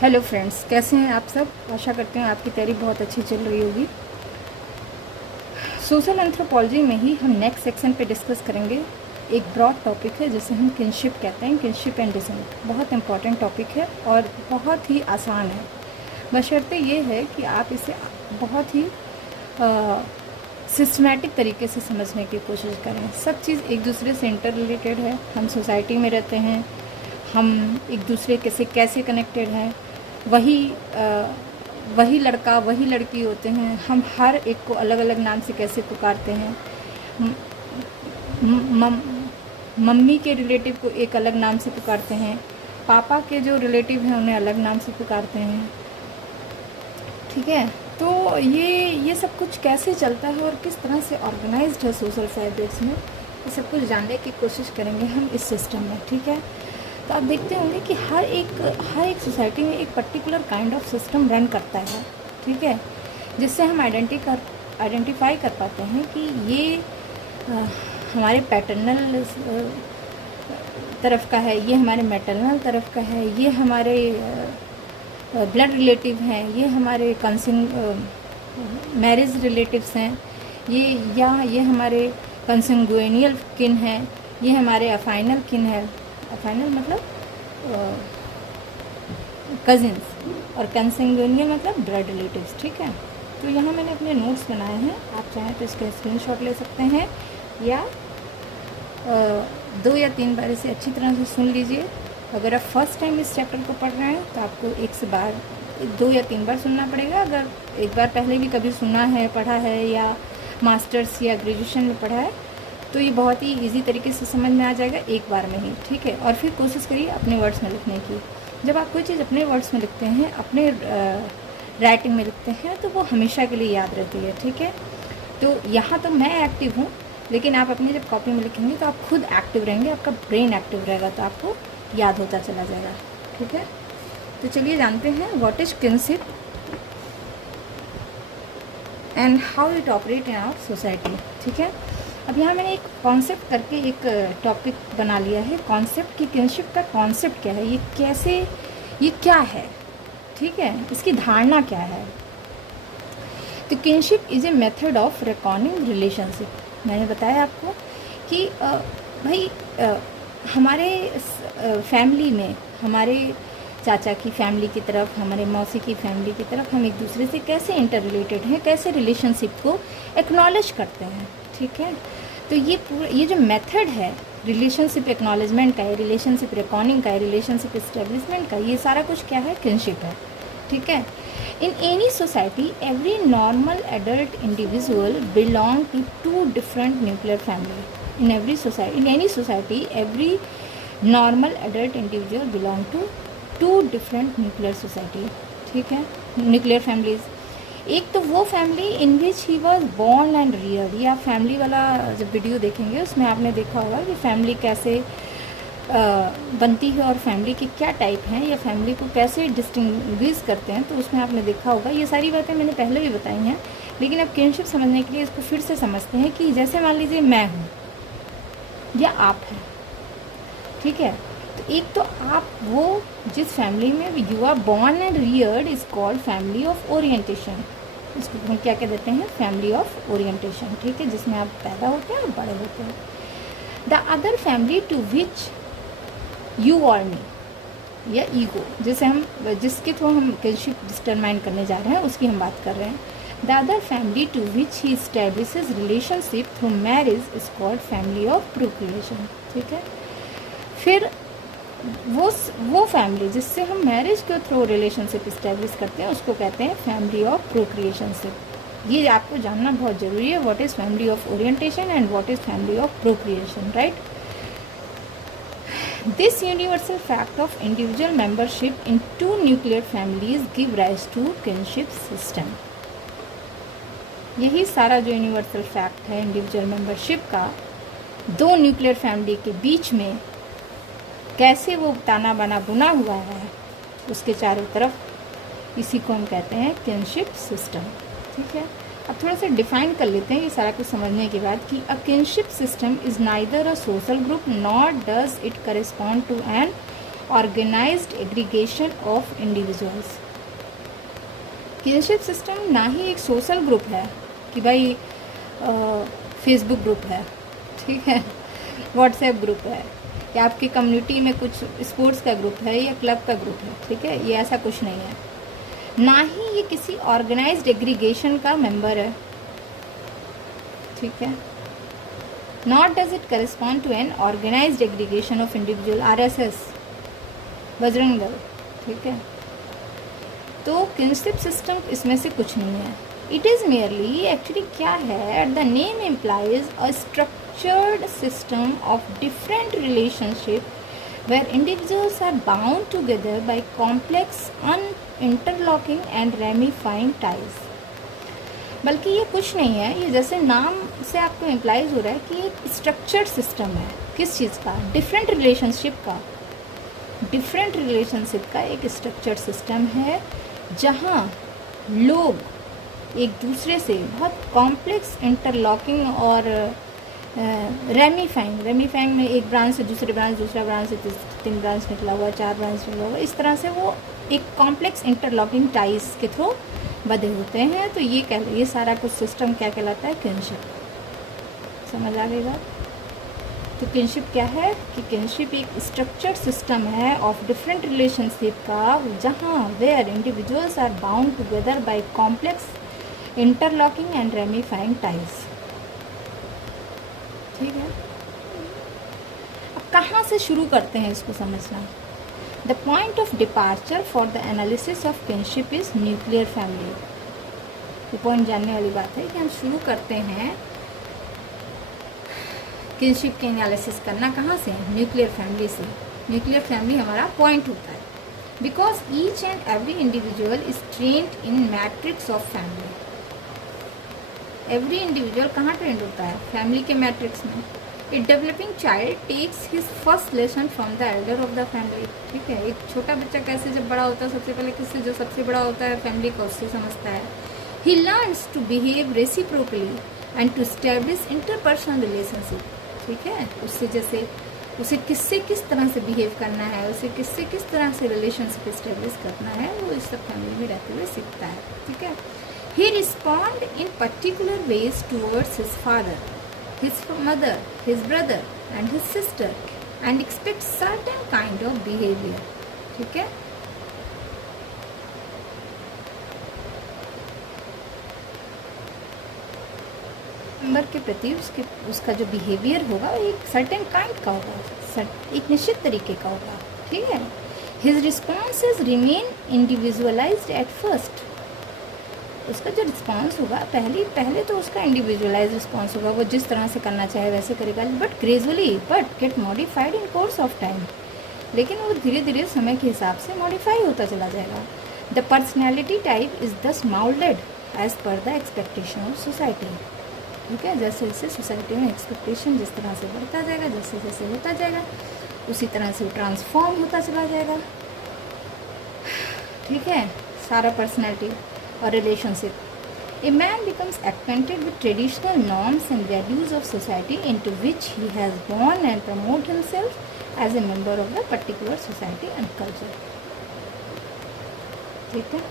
Hello friends, कैसे हैं आप सब। आशा करते हैं आपकी तैयारी बहुत अच्छी चल रही होगी। सोशल एंथ्रोपोलॉजी में ही हम नेक्स्ट सेक्शन पे डिस्कस करेंगे। एक ब्रॉड टॉपिक है जिसे हम किनशिप कहते हैं, किनशिप एंड डिसेंट। बहुत इंपॉर्टेंट टॉपिक है और बहुत ही आसान है, बशर्ते ये है कि आप इसे बहुत ही सिस्टमेटिक तरीके से समझने की कोशिश करें। सब चीज़ एक दूसरे से इंटर रिलेटेड है। हम सोसाइटी में रहते हैं, हम एक दूसरे के से कैसे कनेक्टेड हैं। वही लड़का वही लड़की होते हैं, हम हर एक को अलग अलग नाम से कैसे पुकारते हैं। मम्मी के रिलेटिव को एक अलग नाम से पुकारते हैं, पापा के जो रिलेटिव हैं उन्हें अलग नाम से पुकारते हैं। ठीक है, तो ये सब कुछ कैसे चलता है और किस तरह से ऑर्गेनाइज्ड है सोशल फैब्रिक्स में, ये सब कुछ जानने की कोशिश करेंगे हम इस सिस्टम में। ठीक है, तो आप देखते होंगे कि हर एक सोसाइटी में एक particular kind of system run करता है। ठीक है, जिससे हम आइडेंटिफाई कर पाते हैं कि ये हमारे पैटर्नल तरफ का है, ये हमारे मैटरनल तरफ का है, ये हमारे ब्लड रिलेटिव हैं, ये हमारे मैरिज रिलेटिव्स हैं, ये हमारे कंसंगुइनियल किन हैं, ये हमारे अफाइनल किन है। अफाइनल मतलब कजिन्स, और कंसंगुइनियल मतलब ब्लड रिलेटिव्स। ठीक है, तो यहाँ मैंने अपने नोट्स बनाए हैं, आप चाहें तो इसका स्क्रीनशॉट ले सकते हैं या 2 या 3 बार इसे अच्छी तरह से सुन लीजिए। अगर आप फर्स्ट टाइम इस चैप्टर को पढ़ रहे हैं तो आपको 2 या 3 बार सुनना पड़ेगा। अगर एक बार पहले भी कभी सुना है, पढ़ा है, या मास्टर्स या ग्रेजुएशन में पढ़ा है तो ये बहुत ही इजी तरीके से समझ में आ जाएगा एक बार में ही। ठीक है, और फिर कोशिश करिए अपने वर्ड्स में लिखने की। जब आप कोई चीज़ अपने वर्ड्स में लिखते हैं, अपने राइटिंग में लिखते हैं, तो वो हमेशा के लिए याद रहती है। ठीक है, तो यहाँ तो मैं एक्टिव हूँ, लेकिन आप अपनी जब कॉपी में लिखेंगे तो आप खुद एक्टिव रहेंगे, आपका ब्रेन एक्टिव रहेगा, तो आपको याद होता चला जाएगा। ठीक है, तो चलिए जानते हैं what is kinship and how it operate in our society. ठीक है, अब यहाँ मैंने एक कॉन्सेप्ट करके एक टॉपिक बना लिया है। कॉन्सेप्ट की किनशिप का कॉन्सेप्ट क्या है, ये क्या है। ठीक है, इसकी धारणा क्या है। तो kinship is a method of recording relationship. मैंने बताया आपको कि हमारे फैमिली में, हमारे चाचा की फैमिली की तरफ, हमारे मौसी की फैमिली की तरफ हम एक दूसरे से कैसे इंटर रिलेटेड हैं, कैसे रिलेशनशिप को एक्नॉलेज करते हैं। ठीक है, तो ये जो मेथड है रिलेशनशिप एक्नॉलेजमेंट का है, रिलेशनशिप रिकॉर्डिंग का है, रिलेशनशिप इस्टेब्लिशमेंट का, ये सारा कुछ क्या है, किनशिप है। ठीक है, in any society every normal adult individual belong to 2 different nuclear family. In any society every normal adult individual belong to 2 different nuclear society. ठीक है, न्यूक्लियर फैमिलीज। एक तो वो family in which he was born and reared. ये आप family वाला जब video देखेंगे उसमें आपने देखा होगा कि फैमिली कैसे बनती है और फैमिली के क्या टाइप हैं, या फैमिली को कैसे डिस्टिंग्विश करते हैं, तो उसमें आपने देखा होगा। ये सारी बातें मैंने पहले भी बताई हैं, लेकिन अब किनशिप समझने के लिए इसको फिर से समझते हैं कि जैसे मान लीजिए मैं हूँ या आप हैं। ठीक है, तो एक तो आप वो जिस फैमिली में you are born and reared is called family of orientation. इसको हम क्या कह देते हैं, फैमिली ऑफ ओरिएंटेशन। ठीक है, जिसमें आप पैदा होते हैं और बड़े होते हैं। The other family to which you और मी, या ईगो, जिसके थ्रू हम किनशिप डिटरमाइन करने जा रहे हैं, उसकी हम बात कर रहे हैं। The other family to which he establishes relationship through marriage is called family of procreation. ठीक है, फिर वो फैमिली जिससे हम मैरिज के थ्रू रिलेशनशिप इस्टेब्लिश करते हैं उसको कहते हैं फैमिली ऑफ प्रोक्रिएशनशिप। ये आपको जानना बहुत ज़रूरी है, what is family of orientation and what is family of procreation. Right, this universal fact of individual membership in 2 nuclear families give rise to kinship system. यही सारा जो यूनिवर्सल फैक्ट है इंडिविजुअल मेंबरशिप का 2 न्यूक्लियर फैमिली के बीच में कैसे वो ताना बाना बुना हुआ है उसके चारों तरफ, इसी को हम कहते हैं किनशिप सिस्टम। ठीक है, अब थोड़ा सा डिफाइन कर लेते हैं ये सारा कुछ समझने के बाद कि a kinship system is neither a social group not does it correspond to an organised aggregation of individuals. Kinship system ना ही एक सोशल ग्रुप है कि भाई फेसबुक ग्रुप है, ठीक है, व्हाट्सएप ग्रुप है, या आपकी कम्युनिटी में कुछ स्पोर्ट्स का ग्रुप है या क्लब का ग्रुप है, ठीक है, ये ऐसा कुछ नहीं है। ना ही ये किसी ऑर्गेनाइज्ड एग्रीगेशन का मेंबर है, ठीक है। Not does it correspond to an organised aggregation of individual, RSS, Bajrang Dal, ठीक है। तो किनशिप सिस्टम इसमें से कुछ नहीं है। इट इज़ मेयरली, एक्चुअली क्या है, the name implies a structured system of different relationship where individuals are bound together by complex interlocking and ramifying ties. बल्कि ये कुछ नहीं है, ये जैसे नाम से आपको इम्प्लाइज हो रहा है कि ये स्ट्रक्चर्ड सिस्टम है। किस चीज़ का? डिफरेंट रिलेशनशिप का। डिफरेंट रिलेशनशिप का एक स्ट्रक्चर्ड सिस्टम है जहाँ लोग एक दूसरे से बहुत कॉम्प्लेक्स इंटरलॉकिंग और रेमिफाइंग में एक ब्रांच से दूसरे ब्रांच, दूसरा ब्रांच से तीन ब्रांच निकला हुआ, चार ब्रांच निकला हुआ, इस तरह से वो एक कॉम्प्लेक्स इंटरलॉकिंग टाइज के थ्रू बधे होते हैं। तो ये सारा कुछ सिस्टम क्या कहलाता है? किनशिप। समझ आ गई बात? तो किनशिप क्या है कि किनशिप एक स्ट्रक्चर्ड सिस्टम है ऑफ डिफरेंट रिलेशनशिप का, जहाँ where individuals are bound together by complex interlocking and ramifying ties, ठीक है। अब कहाँ से शुरू करते हैं इसको समझना? The point of departure for the analysis of kinship is nuclear family. ये पॉइंट जानने वाली बात है कि हम शुरू करते हैं किनशिप के एनालिसिस करना कहाँ से? न्यूक्लियर फैमिली से। न्यूक्लियर फैमिली हमारा पॉइंट होता है, because each and every individual is trained in matrix of family. Every individual कहाँ ट्रेंड होता है? फैमिली के मैट्रिक्स में। A developing child takes his first lesson from the elder of the family, ठीक है। एक छोटा बच्चा कैसे जब बड़ा होता है, सबसे पहले किससे? जो सबसे बड़ा होता है फैमिली का, उससे समझता है। He learns to behave reciprocally and to establish interpersonal relationship, ठीक है। उससे जैसे उसे किससे किस तरह से बिहेव करना है, उसे किससे किस तरह से रिलेशनशिप इस्टेब्लिश करना है, वो इस सब फैमिली में रहते हुए सीखता है, ठीक है। He respond in particular ways towards his father, his mother, his brother and his sister and expect certain kind of behavior, ठीक है। मेंबर के प्रति उसका जो बिहेवियर होगा एक सर्टेन काइंड का होगा, एक निश्चित तरीके का होगा, ठीक है। His responses remain individualised at first. उसका जो रिस्पॉन्स होगा पहले तो उसका इंडिविजुअलाइज रिस्पॉन्स होगा, वो जिस तरह से करना चाहे वैसे करेगा, but gradually gate modified in course of time. लेकिन वो धीरे धीरे समय के हिसाब से मॉडिफाई होता चला जाएगा। The personality type is thus moulded as per the expectation of society, ठीक है। जैसे जैसे सोसाइटी में एक्सपेक्टेशन जिस तरह से बढ़ता जाएगा, जैसे जैसे होता जाएगा, उसी तरह से वो ट्रांसफॉर्म होता चला जाएगा, ठीक है। सारा पर्सनैलिटी और relationship. A man becomes acquainted with traditional norms and values of society into which he has born and promote himself as a member of the particular society and culture, ठीक है।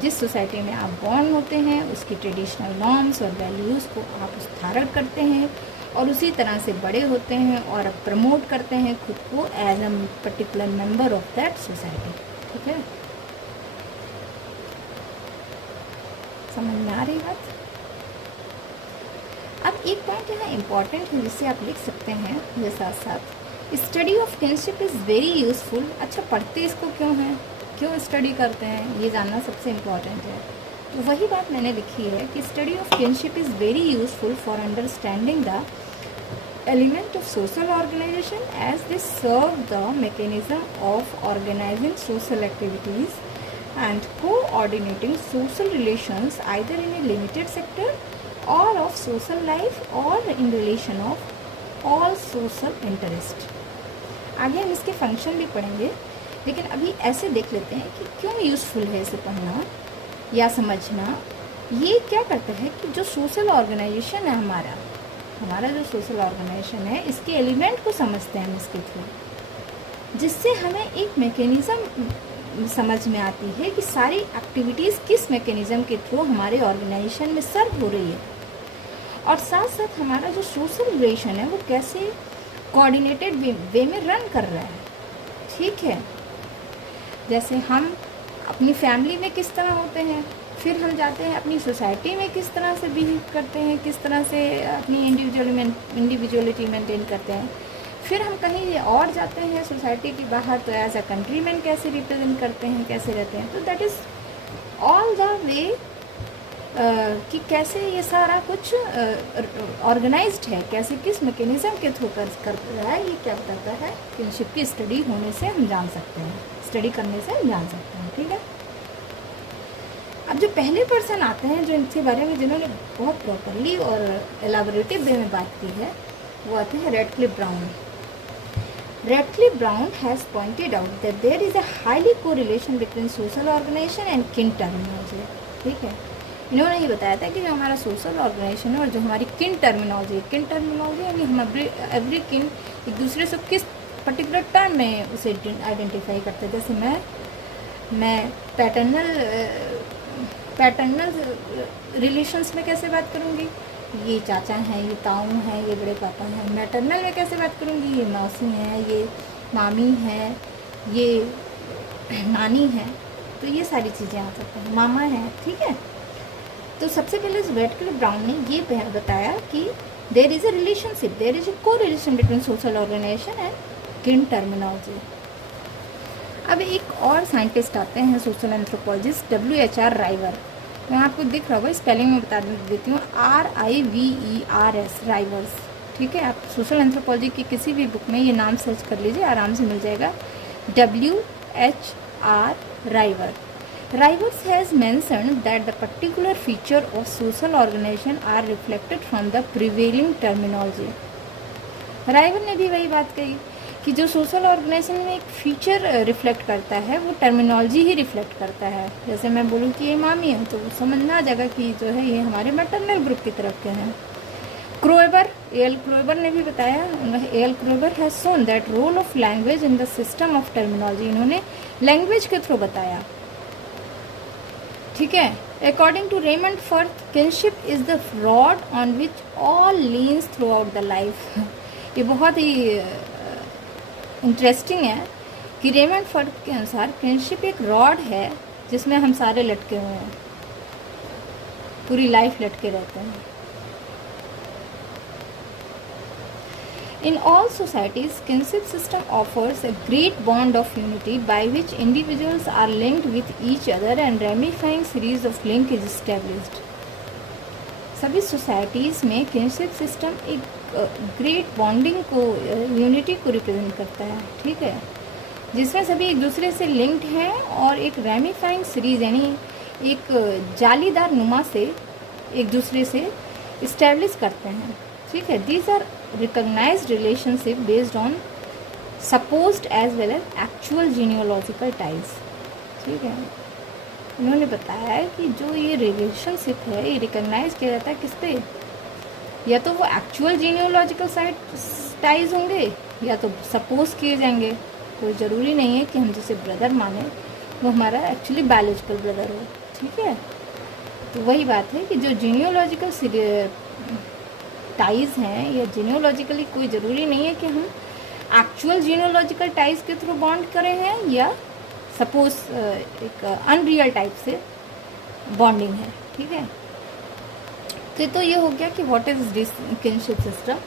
जिस सोसाइटी में आप born होते हैं उसकी traditional norms और values को आप धारण करते हैं और उसी तरह से बड़े होते हैं और आप प्रमोट करते हैं खुद को as a particular member of that society, ठीक है। समझ में आ रही बात? अब एक पॉइंट यहाँ इम्पॉर्टेंट है जिससे आप लिख सकते हैं ये साथ साथ, study of kinship is very useful. अच्छा, पढ़ते इसको क्यों हैं, क्यों स्टडी करते हैं, ये जानना सबसे इम्पॉर्टेंट है। तो वही बात मैंने लिखी है कि study of kinship is very useful for understanding the element of social organization as they serve the mechanism of organizing social activities and coordinating social relations either in a limited sector or of social life or in relation of all social interest। आगे हम इसके function भी पढ़ेंगे, लेकिन अभी ऐसे देख लेते हैं कि क्यों यूज़फुल है इसे पढ़ना या समझना। ये क्या करता है कि जो सोशल ऑर्गेनाइजेशन है हमारा जो सोशल ऑर्गेनाइजेशन है, इसके एलिमेंट को समझते हैं हम इसके थ्रू, जिससे हमें एक मैकेनिज़्म समझ में आती है कि सारी एक्टिविटीज़ किस मैकेनिज़्म के थ्रू हमारे ऑर्गेनाइजेशन में सर्व हो रही है, और साथ साथ हमारा जो सोशल रिलेशन है वो कैसे कोऑर्डिनेटेड वे में रन कर रहा है। ठीक है, जैसे हम अपनी फैमिली में किस तरह होते हैं, फिर हम जाते हैं अपनी सोसाइटी में किस तरह से बिहेव करते हैं, किस तरह से अपनी इंडिविजुअलिटी मेंटेन करते हैं, फिर हम कहीं और जाते हैं सोसाइटी के बाहर तो एज अ कंट्रीमैन कैसे रिप्रेजेंट करते हैं, कैसे रहते हैं। तो that is all the way कि कैसे ये सारा कुछ ऑर्गेनाइज्ड है, कैसे किस मैकेनिज़्म के थ्रू कर रहा है, ये क्या बताता है, किनशिप की स्टडी होने से हम जान सकते हैं, स्टडी करने से हम जान सकते हैं। ठीक है, अब जो पहले पर्सन आते हैं जो इनके बारे में जिन्होंने बहुत प्रॉपरली और एलाबोरेटिव वे में बात की है, वो आते हैं Radcliffe brown. Radcliffe Brown has pointed out that there is a highly correlation between social organization and kin terminology। ठीक है, इन्होंने ये बताया था कि जो हमारा सोशल ऑर्गेनाइजेशन है और जो हमारी किन टर्मिनोलॉजी यानी हम एवरी किन एक दूसरे से किस पर्टिकुलर टर्म में उसे आइडेंटिफाई करते हैं। जैसे मैं पैटर्नल रिलेशंस में कैसे बात करूँगी, ये चाचा हैं, ये ताऊ हैं, ये बड़े पापा हैं। मैटरनल में कैसे बात करूँगी, ये मौसी हैं, ये मामी हैं, ये नानी हैं। तो ये सारी चीज़ें आ सकती हैं, मामा हैं। ठीक है, तो सबसे पहले रैडक्लिफ ब्राउन ने ये बताया कि there is a relationship, there is a correlation between social organisation and kin terminology. अब एक और साइंटिस्ट आते हैं, सोशल एंथ्रोपोलॉजिस्ट WHR राइवर। मैं आपको दिख रहा होगा, स्पेलिंग में बता देती हूँ, RIVERS, राइवर्स। ठीक है, आप सोशल एंथ्रोपोलॉजी की किसी भी बुक में ये नाम सर्च कर लीजिए, आराम से मिल जाएगा, WHR राइवर। Rivers has mentioned that the particular feature of social organization are reflected from the prevailing terminology। राइवर ने भी वही बात कही कि जो सोशल ऑर्गेनाइजेशन में एक फीचर रिफ्लेक्ट करता है वो टर्मिनोलॉजी ही रिफ्लेक्ट करता है। जैसे मैं बोलूँ कि ये मामी है तो समझना आ जाएगा कि जो है ये हमारे मैटरनल ग्रुप की तरफ के हैं। एल क्रोएबर ने भी बताया, L Kroeber has shown that role of language in the system of terminology. इन्होंने लैंग्वेज के थ्रू बताया। ठीक है, according to Raymond Firth, kinship is the rod on which all leans throughout the life. ये बहुत ही interesting है कि Raymond fourth के अनुसार किनशिप एक रॉड है जिसमें हम सारे लटके हुए हैं, पूरी लाइफ लटके रहते हैं। In all societies, kinship system offers a great bond of unity by which individuals are linked with each other and ramifying series of link is established। सभी सोसाइटीज़ में किनशिप सिस्टम एक ग्रेट बॉन्डिंग को, unity को represent करता है। ठीक है, जिसमें सभी एक दूसरे से लिंक्ड हैं और एक रैमिफाइंग सीरीज यानी एक जालीदार नुमा से एक दूसरे से इस्टेब्लिश करते हैं। ठीक है, these are recognised relationship based on supposed as well as actual genealogical ties. ठीक है, उन्होंने बताया है कि जो ये रिलेशनशिप है ये रिकॉग्नाइज किया जाता है किस पे, या तो वो एक्चुअल जीनियोलॉजिकल टाइज होंगे या तो सपोज किए जाएंगे। कोई ज़रूरी नहीं है कि हम जिसे ब्रदर माने वो हमारा एक्चुअली बायोलॉजिकल ब्रदर हो। ठीक है, तो वही बात है कि जो जीनियोलॉजिकल टाइज हैं या जीनियोलॉजिकली, कोई ज़रूरी नहीं है कि हम एक्चुअल जीनियोलॉजिकल टाइज के थ्रू बॉन्ड करें हैं या सपोज एक अनरियल टाइप से बॉन्डिंग है। ठीक है, तो ये हो गया कि what is this kinship system.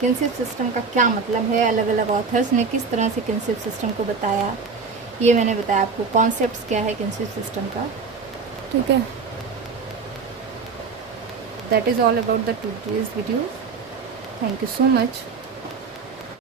Kinship system का क्या मतलब है, अलग अलग ऑथर्स ने किस तरह से किनशिप सिस्टम को बताया, ये मैंने बताया आपको। कॉन्सेप्ट्स क्या है किनशिप सिस्टम का। ठीक है, that is all about the today's video. Thank you so much.